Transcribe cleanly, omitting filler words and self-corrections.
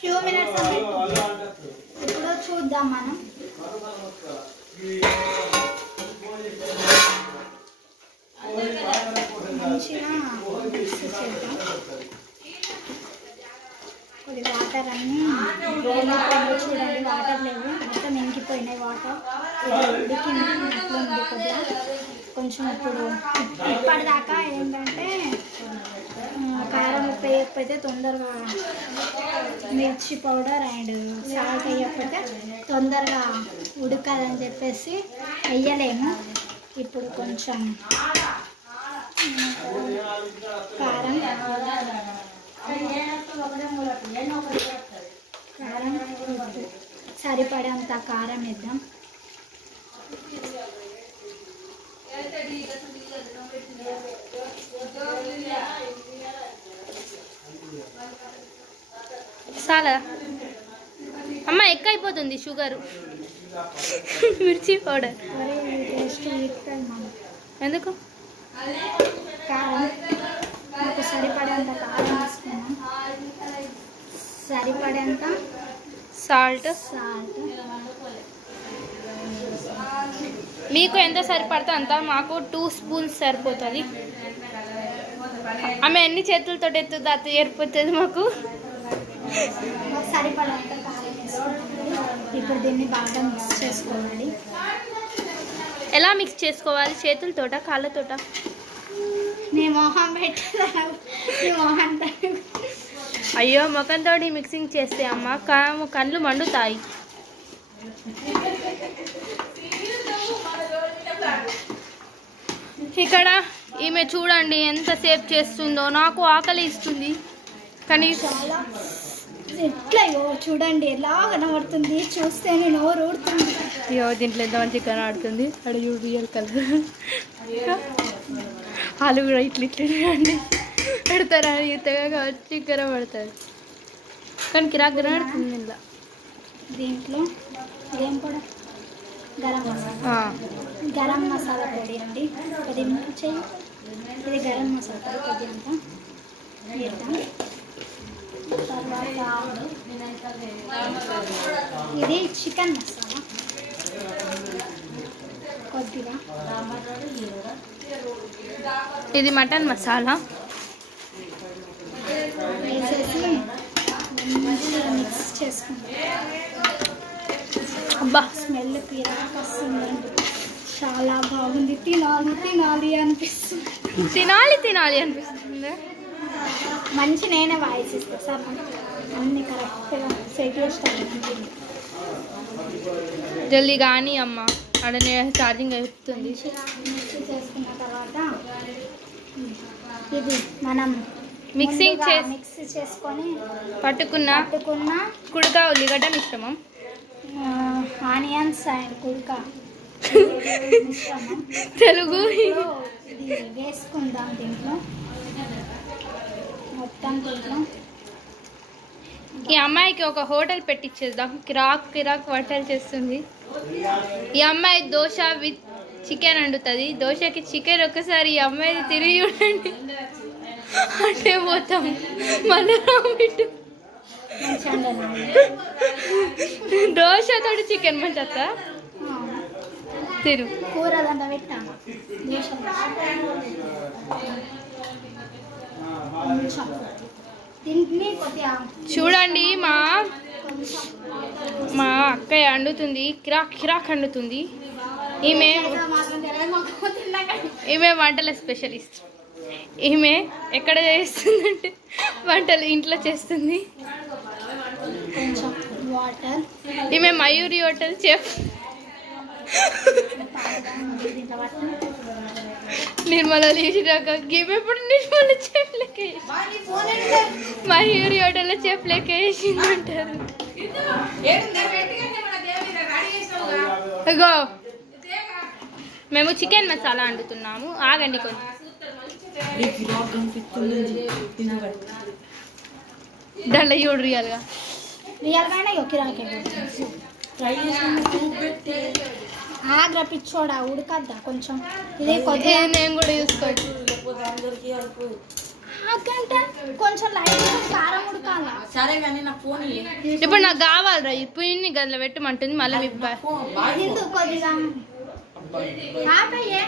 Few minutes ఇప్పుడు చూద్దాం మనం. మంచిగా మిక్స్ చేద్దాం. కొద్ది వాటర్ అన్నీ చూడండి, వాటర్ లేవు, మొత్తం ఇంకిపోయినాయి వాటర్. ఉడికింది ఇంట్లో ఉంది కొద్దిగా కొంచెం. ఇప్పుడు ఇప్పటిదాకా ఏంటంటే కారం ఉప్పు వేయకపోతే తొందరగా, మిర్చి పౌడర్ అండ్ సాల్ట్ వేయకపోతే తొందరగా ఉడకదని చెప్పేసి వేయలేము. ఇప్పుడు కొంచెం కారం సరిపడేంత కారం వేద్దాం. చాలా అమ్మ ఎక్కువైపోతుంది షుగరు. మిర్చి పౌడర్ ఎందుకు? కారం నాకు సరిపడేంత కారం వేసుకున్నాం, సరిపడేంత సాల్ట్. మీకు ఎంత సరిపడితే అంత, మాకు 2 స్పూన్స్ సరిపోతుంది. ఆమె ఎన్ని చేతులతో ఎత్తుతుంది అది సరిపోతుంది మాకు. సరిపడేంత కారం వేసుకోవాలి. ఇప్పుడు దీన్ని బాగా మిక్స్ చేసుకోవాలి. ఎలా మిక్స్ చేసుకోవాలి? చేతులతోట కాళ్ళతోట? నీ మొహం పెట్టాను, నీ మొహంతో. అయ్యో ముఖంతో మిక్సింగ్ చేస్తే అమ్మ కళ్ళు మండుతాయి. ఇక్కడ ఈమె చూడండి ఎంతసేపు చేస్తుందో. నాకు ఆకలి ఇస్తుంది కానీ ఎట్లా చూడండి ఎలా కనబడుతుంది, చూస్తేనే నోరు ఊడుతుంది. అయ్యో దీంట్లో ఎంత మంచి కనబడుతుంది. అక్కడ చూడు రియల్ కలర్. వాళ్ళు కూడా ఇట్లా చూడండి పెడతారా ఇంతగా వచ్చి కనబడతారు కానీ కిరాక్ కనబడుతుంది. ఇలా దీంట్లో ఏం పొడి? గరం మసాలా పొడి అండి. అది చేయి. ఇది గరం మసాలా పొడి కొద్ది అంతా వేద్దాం. తర్వాత ఇది చికెన్ మసాలా కొద్దిగా, ఇది మటన్ మసాలా వేసేసి మంచిగా మిక్స్ చేసుకుంటాం. అబ్బా స్మెల్ పిరాక్ వస్తుందండి, చాలా బాగుంది. తినాలి అనిపిస్తుంది. తినాలి అనిపిస్తుంది. మంచి నేనే వాయిస్ ఇస్తాను సార్, అన్ని కరెక్ట్గా సెట్ చేస్తాను. జల్దీ కానీ అమ్మ అడనే ఛార్జింగ్ అవుతుంది. మిక్స్ చేసుకున్న తర్వాత ఇది మనం మిక్స్ చేసుకొని పట్టుకున్న కుడక ఉల్లిగడ్డ మిశ్రమం, ఆనియన్స్ అండ్ కుడక మిశ్రమం తెలుగు ఇది వేసుకుందాం. దీంట్లో మొత్తం దీంట్లో ఈ అమ్మాయికి ఒక హోటల్ పెట్టించేద్దాం. కిరాక్ వంటలు చేస్తుంది ఈ అమ్మాయి. దోశ విత్ చికెన్ వండుతుంది. దోశకి చికెన్ ఒకసారి ఈ అమ్మాయి తిరిగి చూడండి అంటే పోతాం. మళ్ళీ దోశతో చికెన్ మంచిగా తిరు కూర దండ పెట్టాం. చూడండి మా అక్కయ్య వండుతుంది. కిరాక్ వండుతుంది. ఈమె వంటల స్పెషలిస్ట్. ఈమె ఎక్కడ చేస్తుందంటే వంటలు ఇంట్లో చేస్తుంది. ఈమె మయూరి హోటల్ చెఫ్. నిర్మల తీసినాక ఇప్పుడు నిర్మల చెఫ్ లెక్క మయూరి హోటల్లో చెఫ్ లెక్క వేసిందంటారు. ఇగో మేము చికెన్ మసాలా వండుతున్నాము. ఆగండి కొంచెం. దాంట్లో చూడు రియల్గా ఆగ్రా పిచ్చోడా ఉడకద్దా కొంచెం. ఇదే కొద్దిగా నేను కూడా చూసుకోవచ్చు. నాకంటే కొంచెం లైట్ కారం ఉడకాలి. సరే కానీ నా ఫోన్ ఇప్పుడు నాకు కావాలరా ఇప్పుడు ఇన్ని గదిలో పెట్టమంటుంది మళ్ళీ హిందూ కొద్దిగా ఆపయ్యే